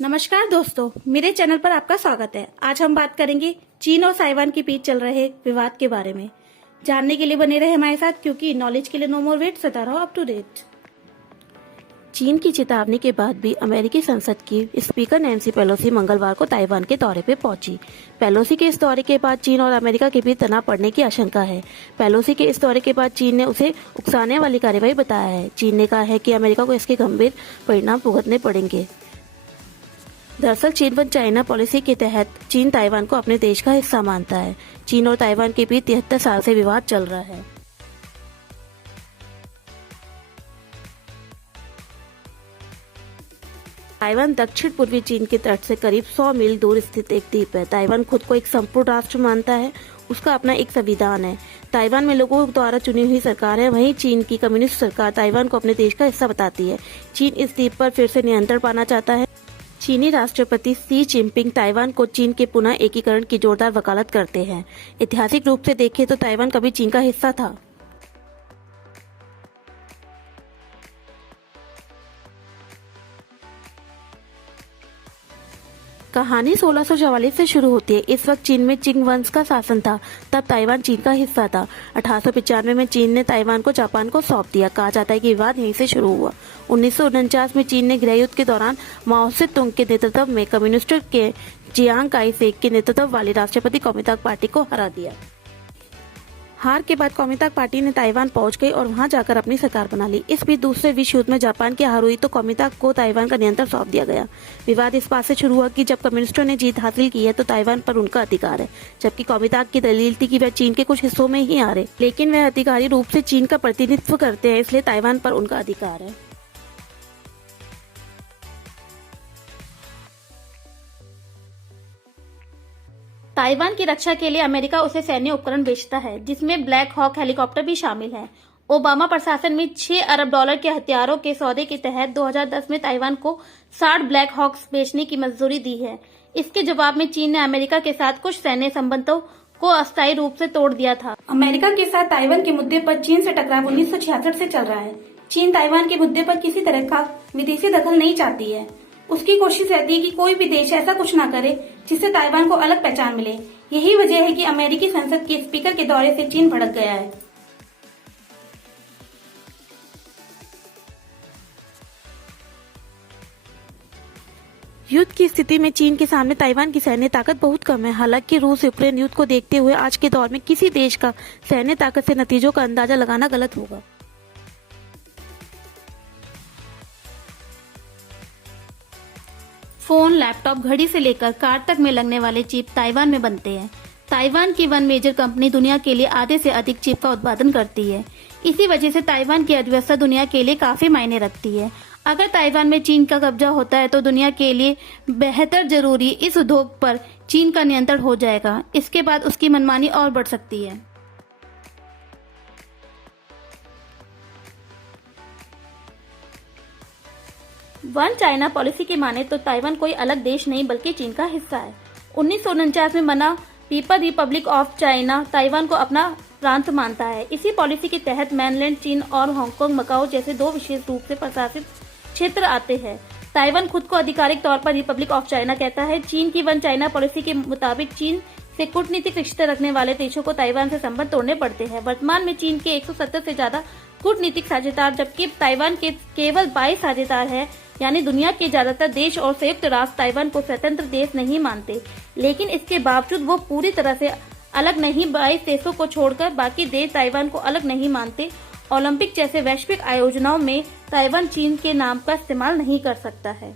नमस्कार दोस्तों, मेरे चैनल पर आपका स्वागत है। आज हम बात करेंगे चीन और ताइवान के बीच चल रहे विवाद के बारे में। जानने के लिए बने रहे हमारे साथ, क्योंकि नॉलेज के लिए नो मोर वेट, सदा रहो अप टू डेट। चीन की चेतावनी के बाद भी अमेरिकी संसद की स्पीकर नैन्सी पेलोसी मंगलवार को ताइवान के दौरे पे पहुंची। पेलोसी के इस दौरे के बाद चीन और अमेरिका के बीच तनाव बढ़ने की आशंका है। पेलोसी के इस दौरे के बाद चीन ने उसे उकसाने वाली कार्रवाई बताया है। चीन ने कहा है कि अमेरिका को इसके गंभीर परिणाम भुगतने पड़ेंगे। दरअसल चीन वन चाइना पॉलिसी के तहत चीन ताइवान को अपने देश का हिस्सा मानता है। चीन और ताइवान के बीच 73 साल से विवाद चल रहा है। ताइवान दक्षिण पूर्वी चीन के तट से करीब 100 मील दूर स्थित एक द्वीप है। ताइवान खुद को एक संपूर्ण राष्ट्र मानता है। उसका अपना एक संविधान है। ताइवान में लोगों द्वारा चुनी हुई सरकार है। वहीं चीन की कम्युनिस्ट सरकार ताइवान को अपने देश का हिस्सा बताती है। चीन इस द्वीप पर फिर से नियंत्रण पाना चाहता है। चीनी राष्ट्रपति शी जिनपिंग ताइवान को चीन के पुनः एकीकरण की जोरदार वकालत करते हैं। ऐतिहासिक रूप से देखें तो ताइवान कभी चीन का हिस्सा था। कहानी 1644 से शुरू होती है। इस वक्त चीन में चिंग वंश का शासन था। तब ताइवान चीन का हिस्सा था। 1895 में चीन ने ताइवान को जापान को सौंप दिया। कहा जाता है कि विवाद यहीं से शुरू हुआ। 1949 में चीन ने गृह युद्ध के दौरान माओ से तुंग के नेतृत्व में कम्युनिस्ट के जियांग काई शेक के नेतृत्व वाली राष्ट्रपति कॉमिताक पार्टी को हरा दिया। हार के बाद कॉमिताक पार्टी ने ताइवान पहुंच गई और वहां जाकर अपनी सरकार बना ली। इस बीच दूसरे विश्व युद्ध में जापान की हार हुई तो कॉमिताक को ताइवान का नियंत्रण सौंप दिया गया। विवाद इस बात से शुरू हुआ कि जब कम्युनिस्टों ने जीत हासिल की है तो ताइवान पर उनका अधिकार है, जबकि कॉमिताक की दलील थी कि वह चीन के कुछ हिस्सों में ही हारे, लेकिन वह अधिकारी रूप से चीन का प्रतिनिधित्व करते हैं, इसलिए ताइवान पर उनका अधिकार है। ताइवान की रक्षा के लिए अमेरिका उसे सैन्य उपकरण बेचता है, जिसमें ब्लैक हॉक हेलीकॉप्टर भी शामिल है। ओबामा प्रशासन में $6 अरब के हथियारों के सौदे के तहत 2010 में ताइवान को 60 ब्लैक हॉक्स बेचने की मंजूरी दी है। इसके जवाब में चीन ने अमेरिका के साथ कुछ सैन्य संबंधों को अस्थायी रूप से तोड़ दिया था। अमेरिका के साथ ताइवान के मुद्दे पर चीन से टकराव 1966 से चल रहा है। चीन ताइवान के मुद्दे पर किसी तरह का विदेशी दखल नहीं चाहती है। उसकी कोशिश रहती है कि कोई भी देश ऐसा कुछ ना करे जिससे ताइवान को अलग पहचान मिले। यही वजह है कि अमेरिकी संसद के स्पीकर के दौरे से चीन भड़क गया है। युद्ध की स्थिति में चीन के सामने ताइवान की सैन्य ताकत बहुत कम है। हालांकि रूस यूक्रेन युद्ध को देखते हुए आज के दौर में किसी देश का सैन्य ताकत से नतीजों का अंदाजा लगाना गलत होगा। फोन, लैपटॉप, घड़ी से लेकर कार तक में लगने वाले चिप ताइवान में बनते हैं। ताइवान की वन मेजर कंपनी दुनिया के लिए आधे से अधिक चिप का उत्पादन करती है। इसी वजह से ताइवान की अर्थव्यवस्था दुनिया के लिए काफी मायने रखती है। अगर ताइवान में चीन का कब्जा होता है तो दुनिया के लिए बेहतर जरूरी इस उद्योग पर चीन का नियंत्रण हो जाएगा। इसके बाद उसकी मनमानी और बढ़ सकती है। वन चाइना पॉलिसी की माने तो ताइवान कोई अलग देश नहीं बल्कि चीन का हिस्सा है। 1949 में बना people Republic of China Taiwan को अपना प्रांत मानता है। इसी पॉलिसी के तहत मेनलैंड चीन और हांगकांग, मकाओ जैसे दो विशेष रूप से प्रशासित क्षेत्र आते हैं। ताइवान खुद को आधिकारिक तौर पर रिपब्लिक ऑफ चाइना कहता है। चीन की वन चाइना पॉलिसी के मुताबिक चीन से कूटनीतिक रिश्ते रखने वाले देशों को ताइवान से संबंध तोड़ने पड़ते हैं। वर्तमान में चीन के 170 से ज्यादा कूटनीतिक साझेदार, जबकि ताइवान के केवल 22 साझेदार हैं। यानी दुनिया के ज्यादातर देश और संयुक्त राष्ट्र ताइवान को स्वतंत्र देश नहीं मानते, लेकिन इसके बावजूद वो पूरी तरह से अलग नहीं। 22 देशों को छोड़कर बाकी देश ताइवान को अलग नहीं मानते। ओलंपिक जैसे वैश्विक आयोजनों में ताइवान चीन के नाम का इस्तेमाल नहीं कर सकता है।